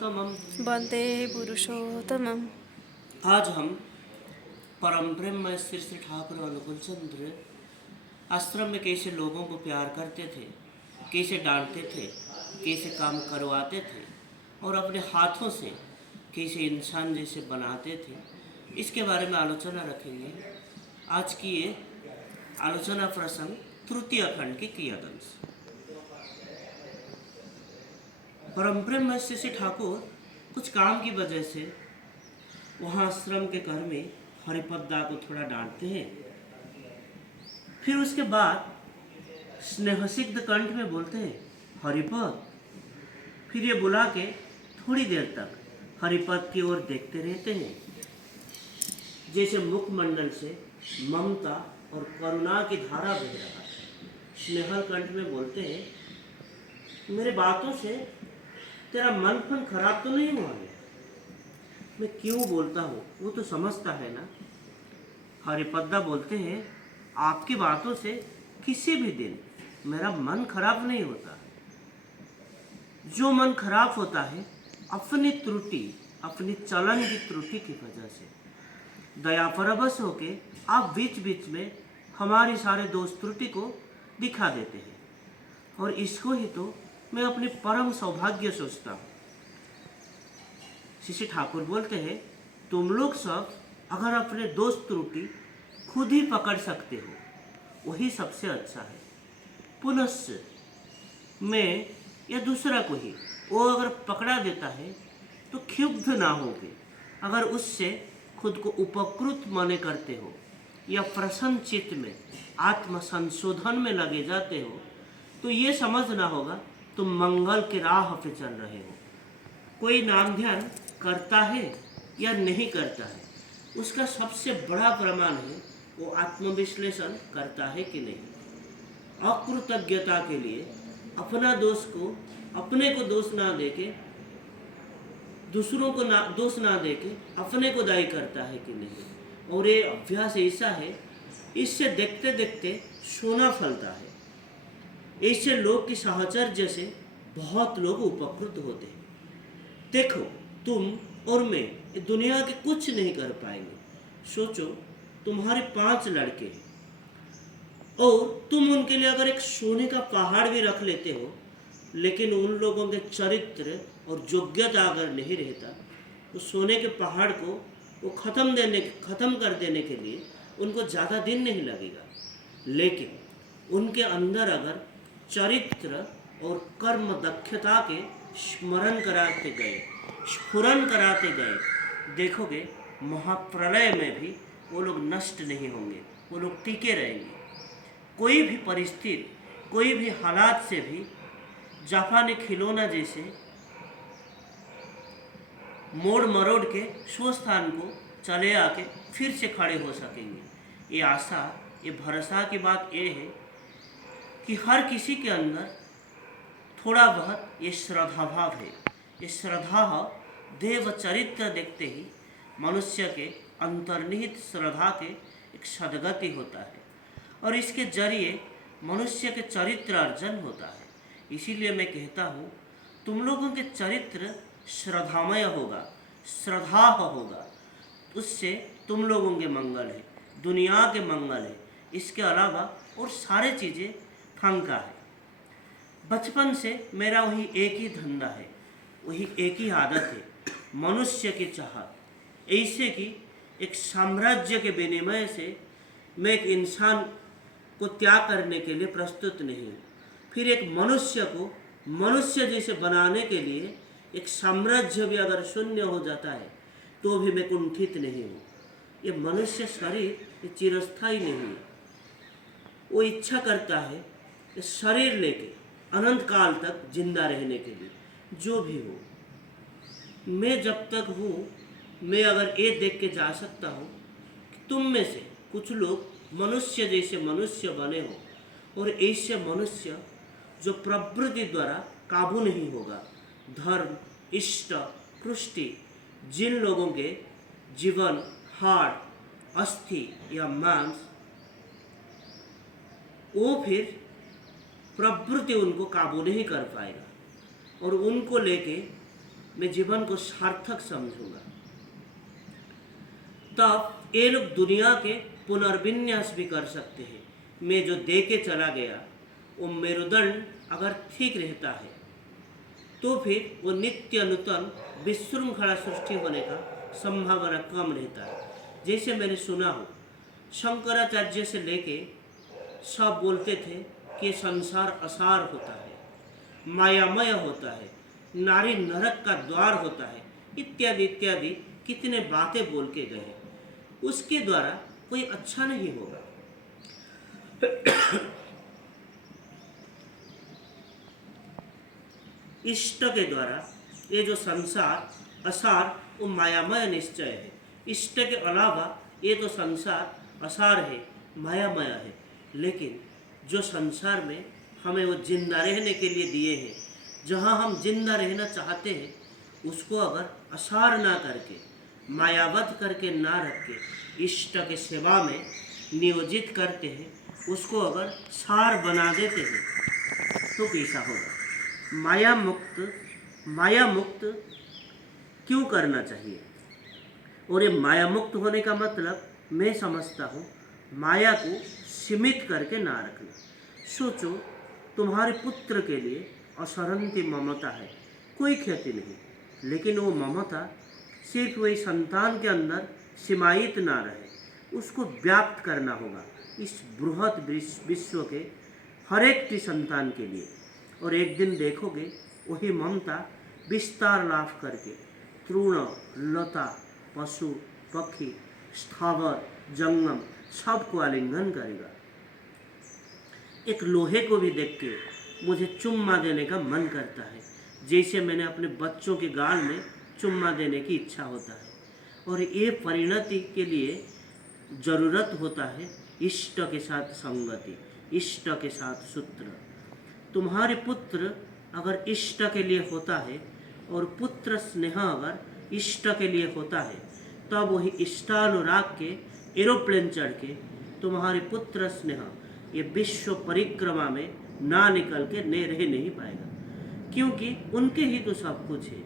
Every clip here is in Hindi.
पुरुषोत्तमम्। वन्दे पुरुषोत्तमम्। आज हम परम ब्रह्म श्री श्री ठाकुर अनुकूल चंद्र आश्रम में कैसे लोगों को प्यार करते थे, कैसे डांटते थे, कैसे काम करवाते थे और अपने हाथों से कैसे इंसान जैसे बनाते थे, इसके बारे में आलोचना रखेंगे। आज की ये आलोचना प्रसंग तृतीय खंड के क्रियादंश। परम ब्रह्म श्री श्री ठाकुर कुछ काम की वजह से वहाँ आश्रम के घर में हरिपद्दा को थोड़ा डांटते हैं। फिर उसके बाद स्नेहसिक्त कंठ में बोलते हैं हरिपद। फिर ये बुला के थोड़ी देर तक हरिपद की ओर देखते रहते हैं, जैसे मुखमंडल से ममता और करुणा की धारा बह रहा है। स्नेहल कंठ में बोलते हैं, मेरे बातों से तेरा मन फन खराब तो नहीं हुआ है? मैं क्यों बोलता हूँ वो तो समझता है ना। हरिपद्दा बोलते हैं, आपकी बातों से किसी भी दिन मेरा मन खराब नहीं होता। जो मन खराब होता है अपनी त्रुटि, अपनी चलन की त्रुटि की वजह से। दया परवश होके आप बीच बीच में हमारी सारे दोष त्रुटि को दिखा देते हैं, और इसको ही तो मैं अपनी परम सौभाग्य सोचता हूँ। श्री ठाकुर बोलते हैं, तुम लोग सब अगर अपने दोष त्रुटि खुद ही पकड़ सकते हो वही सबसे अच्छा है। पुनश्च मैं या दूसरा को ही वो अगर पकड़ा देता है तो क्षुब्ध ना होगे। अगर उससे खुद को उपकृत माने करते हो या प्रसन्न चित्त में आत्म संशोधन में लगे जाते हो तो ये समझना होगा तुम मंगल के राह पे चल रहे हो। कोई नाम ध्यान करता है या नहीं करता है, उसका सबसे बड़ा प्रमाण है वो आत्मविश्लेषण करता है कि नहीं। अकृतज्ञता के लिए अपना दोष को, अपने को दोष ना देके, दूसरों को ना दोष ना देके अपने को दायी करता है कि नहीं। और ये अभ्यास ऐसा है, इससे देखते देखते सोना फलता है। ऐसे लोग की साहचर्य से बहुत लोग उपकृत होते हैं। देखो, तुम और मैं दुनिया के कुछ नहीं कर पाएंगे। सोचो, तुम्हारे 5 लड़के हैं और तुम उनके लिए अगर एक सोने का पहाड़ भी रख लेते हो, लेकिन उन लोगों के चरित्र और योग्यता अगर नहीं रहता तो सोने के पहाड़ को वो खत्म कर देने के लिए उनको ज़्यादा दिन नहीं लगेगा। लेकिन उनके अंदर अगर चरित्र और कर्म दक्षता के स्मरण कराते गए, स्फुरन कराते गए, देखोगे महाप्रलय में भी वो लोग नष्ट नहीं होंगे, वो लोग टिके रहेंगे। कोई भी परिस्थिति, कोई भी हालात से भी जापानी खिलौना जैसे मोड़ मरोड़ के स्वस्थान को चले आके फिर से खड़े हो सकेंगे। ये आशा, ये भरोसा की बात ये है कि हर किसी के अंदर थोड़ा बहुत ये श्रद्धा भाव है। ये श्रद्धा देव चरित्र देखते ही मनुष्य के अंतर्निहित श्रद्धा के एक सद्गति होता है और इसके जरिए मनुष्य के चरित्र अर्जन होता है। इसीलिए मैं कहता हूँ, तुम लोगों के चरित्र श्रद्धामय होगा, श्रद्धा होगा, उससे तुम लोगों के मंगल है, दुनिया के मंगल है। इसके अलावा और सारे चीज़ें फंका है। बचपन से मेरा वही एक ही धंधा है, वही एक ही आदत है, मनुष्य की चाहत। ऐसे कि एक साम्राज्य के विनिमय से मैं एक इंसान को त्याग करने के लिए प्रस्तुत नहीं हूँ। फिर एक मनुष्य को मनुष्य जैसे बनाने के लिए एक साम्राज्य भी अगर शून्य हो जाता है तो भी मैं कुंठित नहीं हूँ। ये मनुष्य शरीर ये चिरस्थायी नहीं है। वो इच्छा करता है कि शरीर लेके अनंत काल तक जिंदा रहने के लिए जो भी हो। मैं जब तक हूँ, मैं अगर ये देख के जा सकता हूँ कि तुम में से कुछ लोग मनुष्य जैसे मनुष्य बने हो, और ऐसे मनुष्य जो प्रवृत्ति द्वारा काबू नहीं होगा, धर्म, इष्ट, पुष्टि, जिन लोगों के जीवन हाड़, अस्थि या मांस, वो फिर प्रवृत्ति उनको काबू नहीं कर पाएगा और उनको लेके मैं जीवन को सार्थक समझूंगा। तब ये लोग दुनिया के पुनर्विन्यास भी कर सकते हैं। मैं जो दे के चला गया वो मेरुदंड अगर ठीक रहता है तो फिर वो नित्य नूतन विशृंखला सृष्टि होने का संभावना कम रहता है। जैसे मैंने सुना हो, शंकराचार्य से लेके सब बोलते थे कि संसार असार होता है, मायामय होता है, नारी नरक का द्वार होता है, इत्यादि इत्यादि कितने बातें बोल के गए। उसके द्वारा कोई अच्छा नहीं होगा। इष्ट के द्वारा ये जो संसार असार वो मायामय निश्चय है। इष्ट के अलावा ये तो संसार असार है, मायामय है। लेकिन जो संसार में हमें वो जिंदा रहने के लिए दिए हैं, जहाँ हम जिंदा रहना चाहते हैं, उसको अगर असार ना करके, मायावत करके ना रख के इष्ट के सेवा में नियोजित करते हैं, उसको अगर सार बना देते हैं तो कैसा होगा। माया मुक्त क्यों करना चाहिए? और ये माया मुक्त होने का मतलब मैं समझता हूँ माया को सीमित करके ना रखना। सोचो, तुम्हारे पुत्र के लिए असरंती ममता है, कोई क्षति नहीं, लेकिन वो ममता सिर्फ वही संतान के अंदर सीमायित ना रहे, उसको व्याप्त करना होगा इस बृहत विश्व के हर एक की संतान के लिए। और एक दिन देखोगे वही ममता विस्तार लाभ करके तृण, लता, पशु, पक्षी, स्थावर, जंगम सबको आलिंगन करेगा। एक लोहे को भी देख के मुझे चुम्मा देने का मन करता है, जैसे मैंने अपने बच्चों के गाल में चुम्मा देने की इच्छा होता है। और ये परिणति के लिए जरूरत होता है इष्ट के साथ संगति, इष्ट के साथ सूत्र। तुम्हारे पुत्र अगर इष्ट के लिए होता है और पुत्र स्नेह अगर इष्ट के लिए होता है, तब वही इष्टानुराग के एरोप्लेन चढ़ के तुम्हारे पुत्र स्नेह ये विश्व परिक्रमा में ना निकल के रह नहीं पाएगा, क्योंकि उनके ही तो सब कुछ है।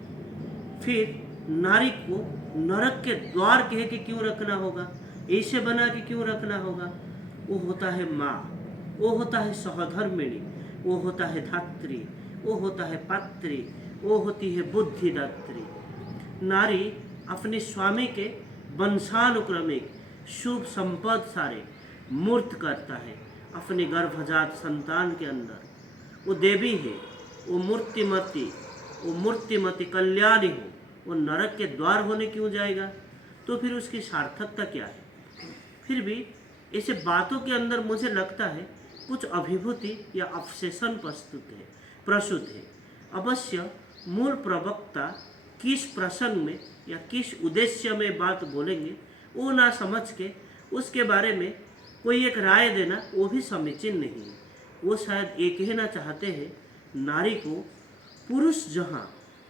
फिर नारी को नरक के द्वार कह के क्यों रखना होगा, ऐसे बना के क्यों रखना होगा? वो होता है माँ, वो होता है सहधर्मिणी, वो होता है धात्री, वो होता है पात्री, वो होती है बुद्धिदात्री। नारी अपने स्वामी के वंशानुक्रमिक शुभ संपद सारे मूर्त करता है अपने गर्भजात संतान के अंदर। वो देवी है, वो मूर्तिमती कल्याणी हो, वो नरक के द्वार होने क्यों जाएगा? तो फिर उसकी सार्थकता क्या है? फिर भी ऐसे बातों के अंदर मुझे लगता है कुछ अभिभूति या अवशेषण प्रस्तुत है। अवश्य मूल प्रवक्ता किस प्रसंग में या किस उद्देश्य में बात बोलेंगे वो ना समझ के उसके बारे में कोई एक राय देना वो भी समीचीन नहीं है। वो शायद ये कहना चाहते हैं, नारी को पुरुष जहाँ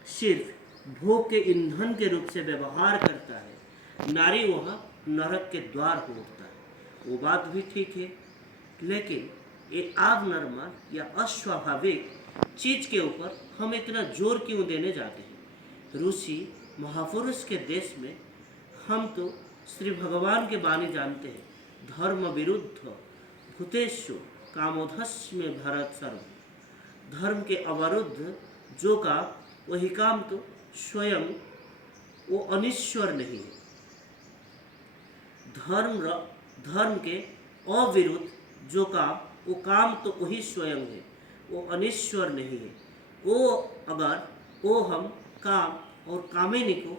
सिर्फ भोग के ईंधन के रूप से व्यवहार करता है, नारी वहाँ नरक के द्वार हो उठता है। वो बात भी ठीक है, लेकिन ये आबनॉर्मल या अस्वाभाविक चीज के ऊपर हम इतना जोर क्यों देने जाते हैं? ऋषि महापुरुष के देश में हम तो श्री भगवान के बानी जानते हैं, धर्म विरुद्ध भूतेषु कामोधस्य में भरत सर्व। धर्म के अवरुद्ध जो काम वही काम तो स्वयं वो अनिश्वर नहीं है। धर्म के अविरुद्ध जो काम वो काम तो वही स्वयं है, वो अनिश्वर नहीं है। वो हम काम और कामिनी को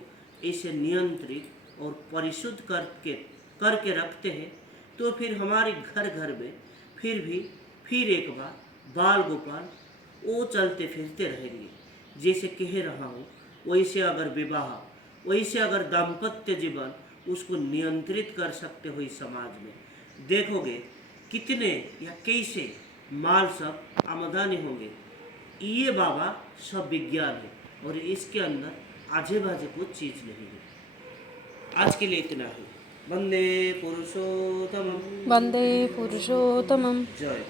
ऐसे नियंत्रित और परिशुद्ध करके रखते हैं, तो फिर हमारे घर में फिर एक बार बाल गोपाल वो चलते फिरते रहेंगे। जैसे कह रहा हूँ, वैसे अगर विवाह, वैसे अगर दाम्पत्य जीवन उसको नियंत्रित कर सकते हो इस समाज में, देखोगे कितने या कैसे माल सब आमदनी होंगे। ये बाबा सब विज्ञान है और इसके अंदर आजे बाजे कुछ चीज़ नहीं है। आज के लिए इतना ही। वंदे पुरुषोत्तमम्। वन्दे पुरुषोत्तमम्। जय।